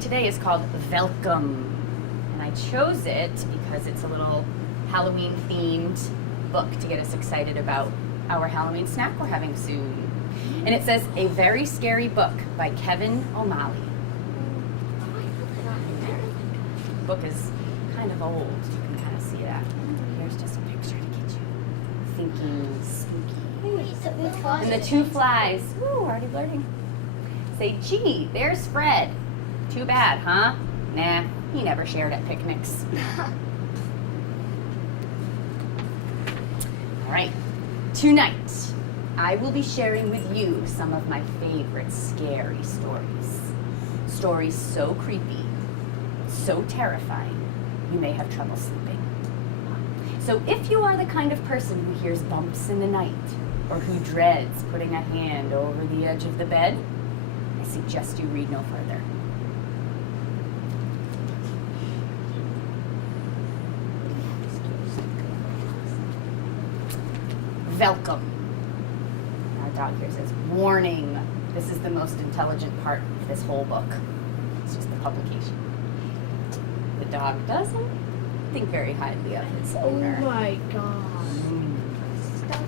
today is called Velcome. And I chose it because it's a little Halloween themed book to get us excited about our Halloween snack we're having soon. And it says A Very Scary Book by Kevin O'Malley. The book is kind of old, you can kind of see that. Here's just a picture to get you thinking spooky. And the two flies, ooh, already flirting. Say, gee, there's Fred. Too bad, huh? Nah, he never shared at picnics. All right, tonight I will be sharing with you some of my favorite scary stories. Stories so creepy, so terrifying, you may have trouble sleeping. So if you are the kind of person who hears bumps in the night or who dreads putting a hand over the edge of the bed, I suggest you read no further. Velcome. Our dog here says, warning, this is the most intelligent part of this whole book. It's just the publication. The dog doesn't think very highly of his owner. Oh my god.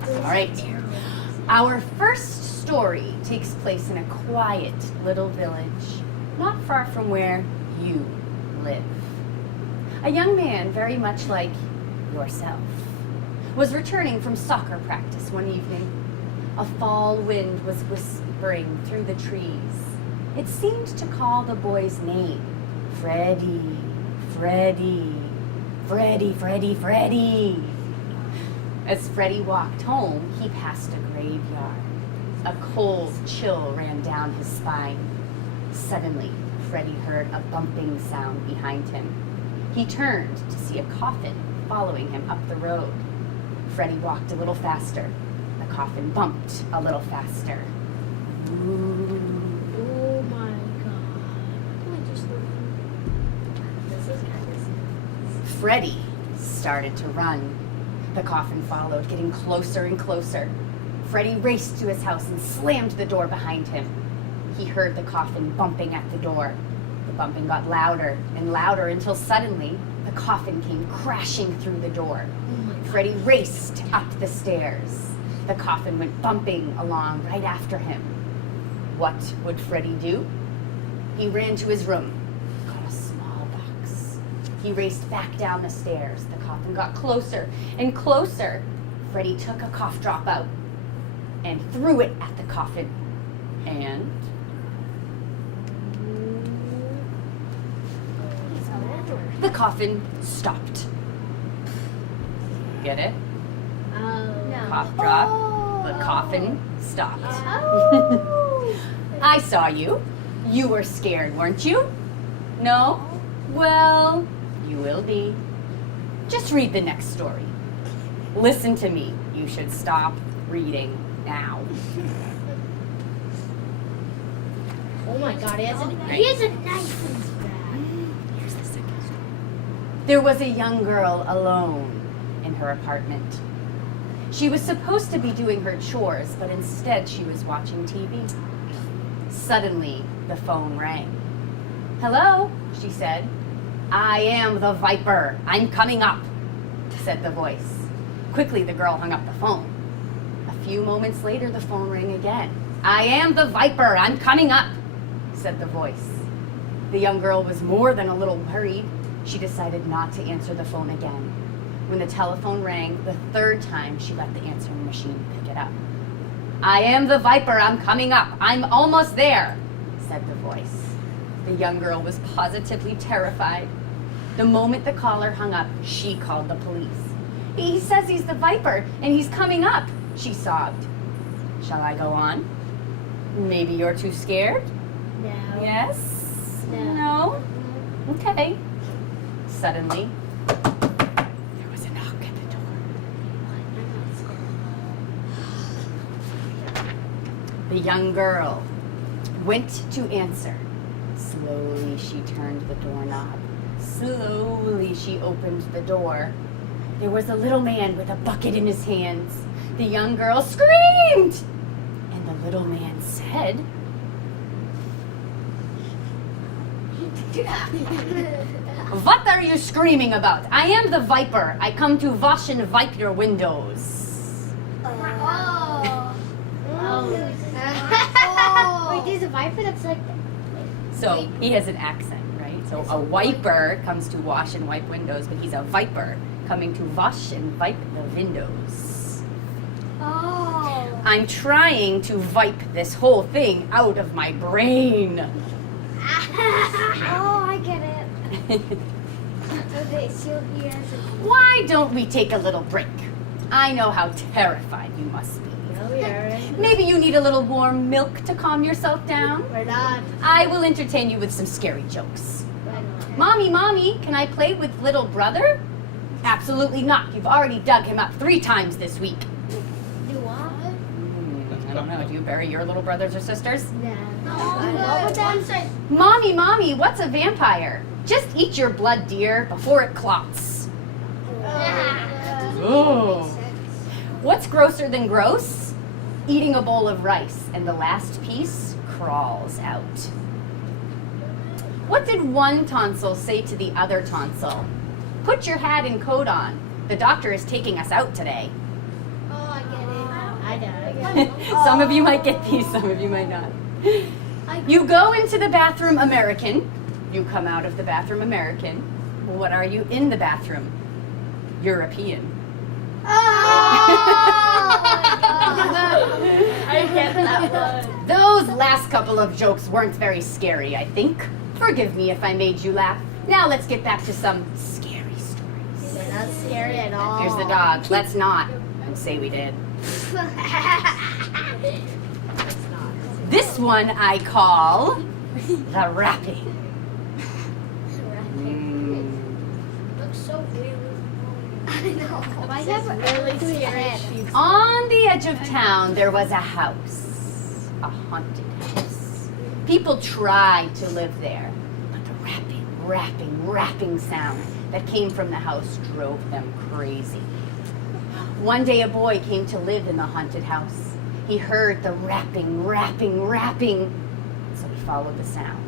All right. Our first story takes place in a quiet little village, not far from where you live. A young man, very much like yourself, was returning from soccer practice one evening. A fall wind was whispering through the trees. It seemed to call the boy's name. Freddie, Freddie, Freddie, Freddie, Freddie. As Freddie walked home, he passed a graveyard. A cold chill ran down his spine. Suddenly, Freddie heard a bumping sound behind him. He turned to see a coffin following him up the road. Freddie walked a little faster. The coffin bumped a little faster. Ooh. Oh my god. This is kind of... Freddie started to run. The coffin followed, getting closer and closer. Freddie raced to his house and slammed the door behind him. He heard the coffin bumping at the door. The bumping got louder and louder until suddenly the coffin came crashing through the door. Freddie raced up the stairs. The coffin went bumping along right after him. What would Freddie do? He ran to his room, got a small box. He raced back down the stairs. The coffin got closer and closer. Freddie took a cough drop out and threw it at the coffin. And the coffin stopped. Get it? No. Cough drop. The coffin stopped. Oh. I saw you. You were scared, weren't you? No? Well, you will be. Just read the next story. Listen to me. You should stop reading now. Oh my god, he has a knife in his bag. Here's the second story. There was a young girl alone in her apartment. She was supposed to be doing her chores, but instead she was watching TV. Suddenly, the phone rang. "Hello," she said. "I am the Viper. I'm coming up," said the voice. Quickly, the girl hung up the phone. A few moments later, the phone rang again. "I am the Viper. I'm coming up," said the voice. The young girl was more than a little worried. She decided not to answer the phone again. When the telephone rang the third time, she let the answering machine pick it up. "I am the Viper. I'm coming up. I'm almost there," said the voice. The young girl was positively terrified. The moment the caller hung up, she called the police. "He says he's the Viper and he's coming up," she sobbed. "Shall I go on? Maybe you're too scared?" No. Yes? No. No? Okay. Suddenly, there was a knock at the door. The young girl went to answer. Slowly, she turned the doorknob. Slowly, she opened the door. There was a little man with a bucket in his hands. The young girl screamed, and the little man said, What are you screaming about? I am the Viper. I come to wash and wipe your windows. Wait, there's a viper that's like. So he has an accent, right? So a wiper comes to wash and wipe windows, but he's a viper coming to wash and wipe the windows. Oh. I'm trying to wipe this whole thing out of my brain. Oh, I get it. Okay, so he has a. Why don't we take a little break? I know how terrified you must be. No, we aren't. Maybe you need a little warm milk to calm yourself down. We're not. I will entertain you with some scary jokes. We're not. Mommy, can I play with little brother? Absolutely not. You've already dug him up 3 times this week. Do what? I don't know. Do you bury your little brothers or sisters? No. What would that say? Mommy, what's a vampire? Just eat your blood, dear, before it clots. Oh. What's grosser than gross? Eating a bowl of rice and the last piece crawls out. What did one tonsil say to the other tonsil? Put your hat and coat on. The doctor is taking us out today. Oh, I get it. I get it. Some of you might get these, some of you might not. You go into the bathroom American. You come out of the bathroom American. What are you in the bathroom? European. I get that one. Those last couple of jokes weren't very scary, I think. Forgive me if I made you laugh. Now let's get back to some scary stories. They're not scary at all. Here's the dog. Let's not say we did. This one I call the wrapping. Looks so weird. I know. Why is really scary? On the edge of town, there was a house, a haunted house. People tried to live there, but the rapping sound that came from the house drove them crazy. One day, a boy came to live in the haunted house. He heard the rapping, so he followed the sound.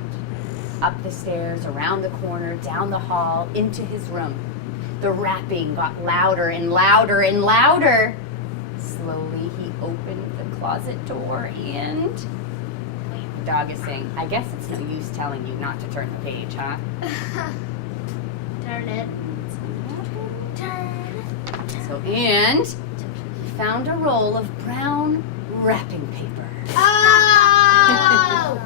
Up the stairs, around the corner, down the hall, into his room. The rapping got louder and louder. Slowly, he opened the closet door and... The dog is saying, I guess it's no use telling you not to turn the page, huh? Turn it. So, and he found a roll of brown wrapping paper. Oh!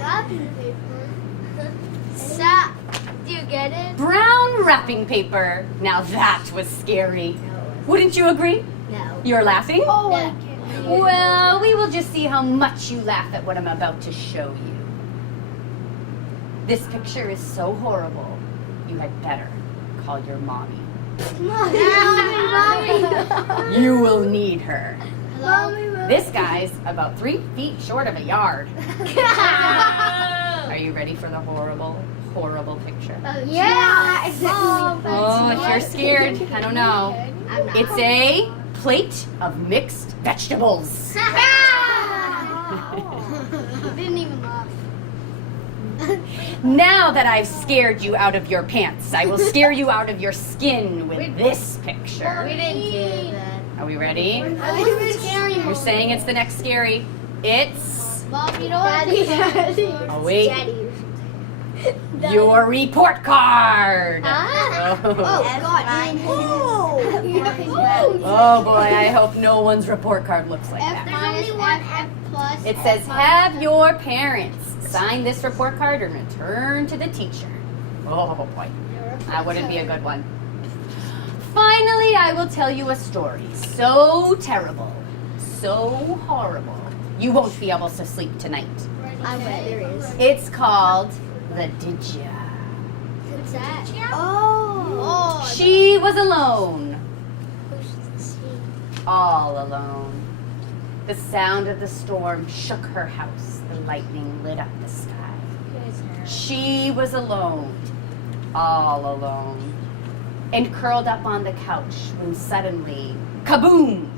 Wrapping paper. Stop. Do you get it? Brown wrapping paper. Now that was scary. Wouldn't you agree? No. You're laughing? Oh, I No. can't. Well, we will just see how much you laugh at what I'm about to show you. This picture is so horrible, you had better call your mommy. Mommy. You will need her. Mommy. This guy's about 3 feet short of a yard. Are you ready for the horrible picture? Yeah, exactly. Oh, if you're scared, I don't know. I'm not. It's a plate of mixed vegetables. Didn't even laugh. Now that I've scared you out of your pants, I will scare you out of your skin with this picture. We didn't do that. Are we ready? Scary. You're saying it's the next scary. It's Mom, you know Daddy. Oh, wait. Your report card. Ah. Oh. God. Oh boy, I hope no one's report card looks like F that. minus one, F plus. It says, have your parents sign this report card and return to the teacher. Oh boy, that wouldn't be a good one. Finally, I will tell you a story so terrible, so horrible, you won't be able to sleep tonight. I bet there is. It's called the Didya. What's that? Oh. She was alone, all alone. The sound of the storm shook her house. The lightning lit up the sky. She was alone, all alone, and curled up on the couch when suddenly, kaboom!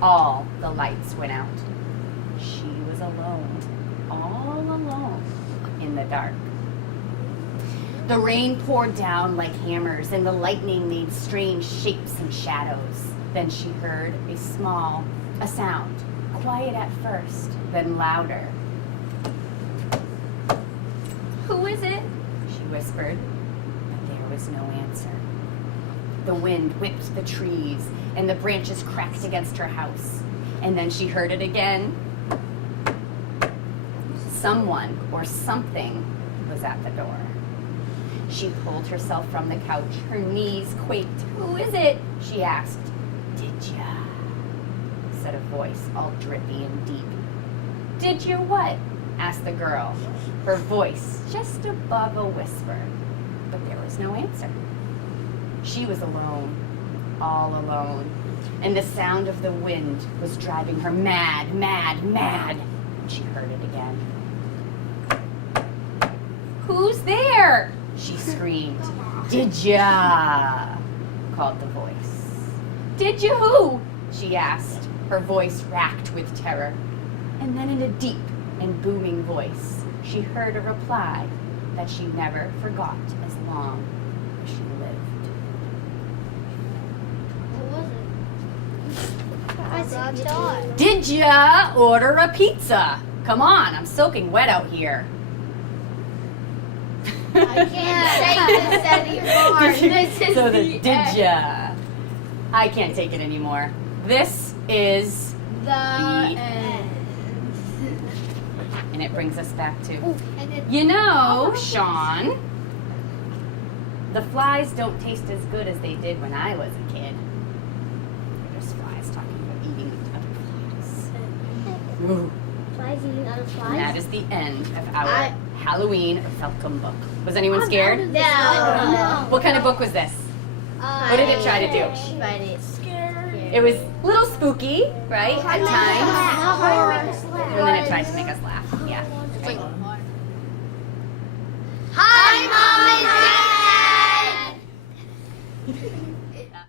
All the lights went out. She was alone, all alone, in the dark. The rain poured down like hammers, and the lightning made strange shapes and shadows. Then she heard a sound, quiet at first, then louder. "Who is it?" she whispered, but there was no answer. The wind whipped the trees, and the branches cracked against her house. And then she heard it again. Someone or something was at the door. She pulled herself from the couch. Her knees quaked. "Who is it?" she asked. "Did ya?" said a voice, all drippy and deep. "Did you what?" asked the girl, her voice just above a whisper. But there was no answer. She was alone, all alone, and the sound of the wind was driving her mad, mad, mad. And she heard it again. "Who's there?" she screamed. "Did ya?" called the voice. "Did you who?" she asked, her voice racked with terror. And then in a deep and booming voice, she heard a reply that she never forgot as long as she lived. What was it? "Did ya order a pizza? Come on, I'm soaking wet out here." I can't say this anymore. This is So the did end. ya? I can't take it anymore. This is The end. and it brings us back to, And then you know, Sean, the flies don't taste as good as they did when I was a kid. They're just flies talking about eating other flies. Ooh. flies eating other And flies. that is the end of our Halloween Velcome book. Was anyone scared? No. What kind of book was this? What did it try to do? But it's scary. It was a little spooky, right, at times. And then it tried to make us laugh. Yeah. Hi, Mom and Dad!